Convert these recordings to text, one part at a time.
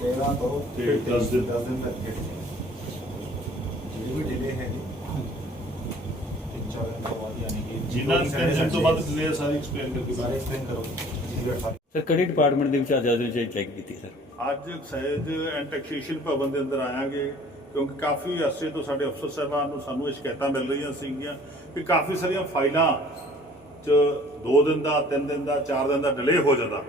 13 ਤੋਂ ਤੇ 10 ਦਿਨ। 10 ਦਿਨ ਤੱਕ ਜਿਹੜੀ ਵੀ ਡਿਲੇ ਹੈਗੀ ਤਿੰਨ ਚਾਰ ਦਿਨ ਤੋਂ ਬਾਅਦ ਯਾਨੀ ਕਿ ਜਿੰਨਾ ਟੈਨਸ਼ਨ ਤੋਂ ਵੱਧ ਡਿਲੇ ਸਾਰੀ ਐਕਸਪਲੇਨ ਕਰਕੇ ਸਾਰੇ ਐਕਸਪਲੇਨ ਕਰੋ ਜੀ ਸਰ ਸਰ ਕਿਹੜੇ ਡਿਪਾਰਟਮੈਂਟ ਦੇ ਵਿੱਚ ਅੱਜ ਅੱਜ ਚੈੱਕ ਕੀਤੀ ਸਰ? ਅੱਜ ਸਹਿਜ ਐਂਡ ਟੈਕਸੇਸ਼ਨ ਭਵਨ ਦੇ ਅੰਦਰ ਆਵਾਂਗੇ ਕਿਉਂਕਿ ਕਾਫੀ ਅਰਸੇ ਤੋਂ ਸਾਡੇ ਅਫਸਰ ਸਾਹਿਬਾਨ ਨੂੰ ਸਾਨੂੰ ਇਹ ਸ਼ਿਕਾਇਤਾਂ ਮਿਲ ਰਹੀਆਂ ਸੀਗੀਆਂ ਕਿ ਕਾਫੀ ਸਾਰੀਆਂ ਫਾਈਲਾਂ 'ਚ 2 ਦਿਨ ਦਾ 3 ਦਿਨ ਦਾ 4 ਦਿਨ ਦਾ ਡਿਲੇ ਹੋ ਜਾਂਦਾ।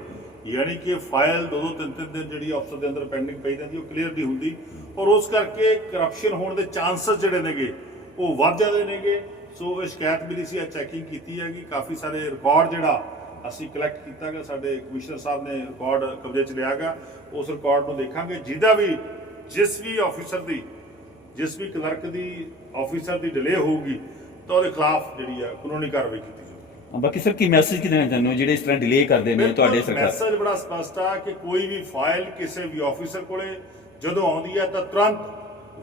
ਯਾਨੀ ਕਿ ਫਾਈਲ 2-2 3-3 ਦਿਨ ਜਿਹੜੀ ਅਫਸਰ ਦੇ ਅੰਦਰ ਪੈਂਡਿੰਗ ਪਈ ਜਾਂਦੀ ਉਹ ਕਲੀਅਰ ਨਹੀਂ ਹੁੰਦੀ। ਔਰ ਉਸ ਕਰਕੇ ਕਰਪਸ਼ਨ ਹੋਣ ਦੇ ਚਾਂਸਸ ਜਿਹੜੇ ਨੇਗੇ, ਉਹ ਵੱਧ ਜਾਂਦੇ ਨੇਗੇ। ਸੋ ਇਹ ਸ਼ਿਕਾਇਤ ਮਿਲੀ ਸੀ ਅੱਜ ਚੈਕਿੰਗ ਕੀਤੀ ਹੈਗੀ। ਕਾਫੀ ਸਾਰੇ ਰਿਕਾਰਡ ਜਿਹੜਾ ਅਸੀਂ ਕਲੈਕਟ ਕੀਤਾਗਾ, ਸਾਡੇ ਕਮਿਸ਼ਨਰ ਸਾਹਿਬ ਨੇ ਰਿਕਾਰਡ ਕਬਜ਼ੇ 'ਚ ਲਿਆਗਾ। ਉਸ ਰਿਕਾਰਡ ਨੂੰ ਦੇਖਾਂਗੇ। ਜਿਹਦਾ ਵੀ, ਜਿਸ ਵੀ ਆਫੀਸਰ ਦੀ, ਜਿਸ ਵੀ ਕਲਰਕ ਦੀ ਆਫੀਸਰ ਦੀ ਡਿਲੇ ਹੋਊਗੀ, ਤਾਂ ਉਹਦੇ ਖਿਲਾਫ ਜਿਹੜੀ ਆ ਕਾਨੂੰਨੀ ਕਾਰਵਾਈ ਕੀਤੀ ਜਾਊਗੀ ਬਾਕੀ ਸਰ ਕੀ ਮੈਸੇਜ ਕੀ ਦੇਣਾ ਚਾਹੁੰਦੇ ਹੋ ਜਿਹੜੇ ਇਸ ਤਰ੍ਹਾਂ ਡਿਲੇ ਕਰਦੇ ਨੇ ਤੁਹਾਡੇ ਸਰਕਾਰ? ਮੈਸੇਜ ਬੜਾ ਸਪਸ਼ਟ ਆ ਕਿ ਕੋਈ ਵੀ ਫਾਈਲ ਕਿਸੇ ਵੀ ਆਫੀਸਰ ਕੋਲੇ ਜਦੋਂ ਆਉਂਦੀ ਹੈ ਤਾਂ ਤੁਰੰਤ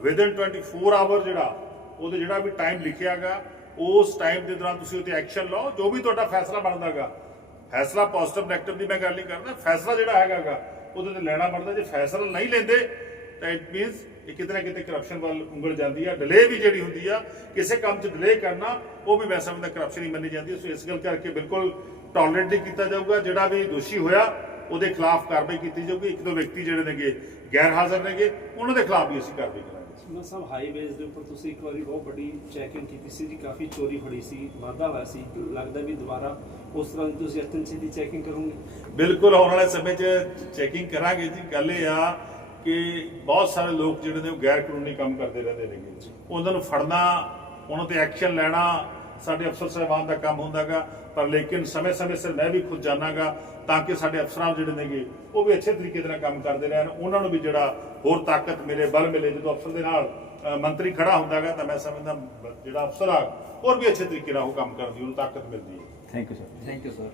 ਵਿਦਨ 24 ਆਵਰ ਜਿਹੜਾ ਉਹਦੇ ਜਿਹੜਾ ਵੀ ਟਾਈਮ ਲਿਖਿਆਗਾ ਉਸ ਟਾਈਮ ਦੇ ਦੌਰਾਨ ਤੁਸੀਂ ਉੱਤੇ ਐਕਸ਼ਨ ਲਓ ਜੋ ਵੀ ਤੁਹਾਡਾ ਫੈਸਲਾ ਬਣਦਾਗਾ ਫੈਸਲਾ ਪੋਜ਼ਿਟਿਵ ਨੈਗੇਟਿਵ ਦੀ ਮੈਂ ਗੱਲ ਨਹੀਂ ਕਰਦਾ ਫੈਸਲਾ ਜਿਹੜਾ ਹੈਗਾਗਾ ਉਹਦੇ ਤੇ ਲੈਣਾ ਬਣਦਾ। ਜੇ ਫੈਸਲਾ ਨਹੀਂ ਲੈਂਦੇ ਤਾਂ ਇਟ ਮੀਨਸ ਇਹ ਕਿਤੇ ਨਾ ਕਿਤੇ ਕਰਪਸ਼ਨ ਵੱਲ ਉਂਗਲ ਜਾਂਦੀ ਆ ਡਿਲੇ ਵੀ ਜਿਹੜੀ ਹੁੰਦੀ ਆ ਕਿਸੇ ਕੰਮ 'ਚ ਡਿਲੇ ਕਰਨਾ ਉਹ ਵੀ ਮੈਂ ਸਮਝਦਾ ਕਰਪਸ਼ਨ ਹੀ ਮੰਨੀ ਜਾਂਦੀ ਹੈ ਸੋ ਇਸ ਗੱਲ ਕਰਕੇ ਬਿਲਕੁਲ ਟੋਲਰੇਟ ਨਹੀਂ ਕੀਤਾ ਜਾਊਗਾ। ਜਿਹੜਾ ਵੀ ਦੋਸ਼ੀ ਹੋਇਆ ਉਹਦੇ ਖਿਲਾਫ ਕਾਰਵਾਈ ਕੀਤੀ ਜਾਊਗੀ। ਇੱਕ ਦੋ ਵਿਅਕਤੀ ਜਿਹੜੇ ਨੇਗੇ ਗੈਰ ਹਾਜ਼ਰ ਨੇਗੇ ਉਹਨਾਂ ਦੇ ਖਿਲਾਫ ਵੀ ਅਸੀਂ ਕਾਰਵਾਈ ਕਰਾਂਗੇ। ਮੈਂ ਸਭ ਹਾਈਵੇਜ਼ ਦੇ ਉੱਪਰ ਤੁਸੀਂ ਇੱਕ ਵਾਰੀ ਬਹੁਤ ਵੱਡੀ ਚੈਕਿੰਗ ਕੀਤੀ ਸੀ ਜੀ ਕਾਫੀ ਚੋਰੀ ਫੜੀ ਸੀ ਵਾਧਾ ਹੋਇਆ ਸੀ ਲੱਗਦਾ ਵੀ ਦੁਬਾਰਾ ਉਸ ਤਰ੍ਹਾਂ ਦੀ ਤੁਸੀਂ ਐਸਟੈਂਸੀ ਦੀ ਚੈਕਿੰਗ ਕਰੋਗੇ? ਬਿਲਕੁਲ ਆਉਣ ਵਾਲੇ ਸਮੇਂ 'ਚ ਚੈਕਿੰਗ ਕਰਾਂਗੇ ਜੀ। ਗੱਲ ਇਹ ਆ ਕਿ ਬਹੁਤ ਸਾਰੇ ਲੋਕ ਜਿਹੜੇ ਨੇ ਉਹ ਗੈਰ ਕਾਨੂੰਨੀ ਕੰਮ ਕਰਦੇ ਰਹਿੰਦੇ ਨੇਗੇ। ਉਹਨਾਂ ਨੂੰ ਫੜਨਾ ਉਹਨਾਂ ਤੇ ਐਕਸ਼ਨ ਲੈਣਾ ਸਾਡੇ ਅਫਸਰ ਸਾਹਿਬਾਨ ਦਾ ਕੰਮ ਹੁੰਦਾਗਾ ਪਰ ਲੇਕਿਨ ਸਮੇਂ-ਸਮੇਂ ਸਿਰ ਮੈਂ ਵੀ ਖੁਦ ਜਾਣਾਗਾ ਤਾਂ ਕਿ ਸਾਡੇ ਅਫਸਰਾਂ ਜਿਹੜੇ ਨੇਗੇ ਉਹ ਵੀ ਅੱਛੇ ਤਰੀਕੇ ਦੇ ਨਾਲ ਕੰਮ ਕਰਦੇ ਰਹਿਣ। ਉਹਨਾਂ ਨੂੰ ਵੀ ਜਿਹੜਾ ਹੋਰ ਤਾਕਤ ਮਿਲੇ ਬਲ ਮਿਲੇ ਜਦੋਂ ਅਫਸਰ ਦੇ ਨਾਲ ਮੰਤਰੀ ਖੜਾ ਹੁੰਦਾਗਾ ਤਾਂ ਮੈਂ ਸਮਝਦਾ ਜਿਹੜਾ ਅਫਸਰ ਆ ਹੋਰ ਵੀ ਅੱਛੇ ਤਰੀਕੇ ਨਾਲ ਉਹ ਕੰਮ ਕਰਦੀ ਉਹਨੂੰ ਤਾਕਤ ਮਿਲਦੀ ਹੈ। Thank you sir thank you sir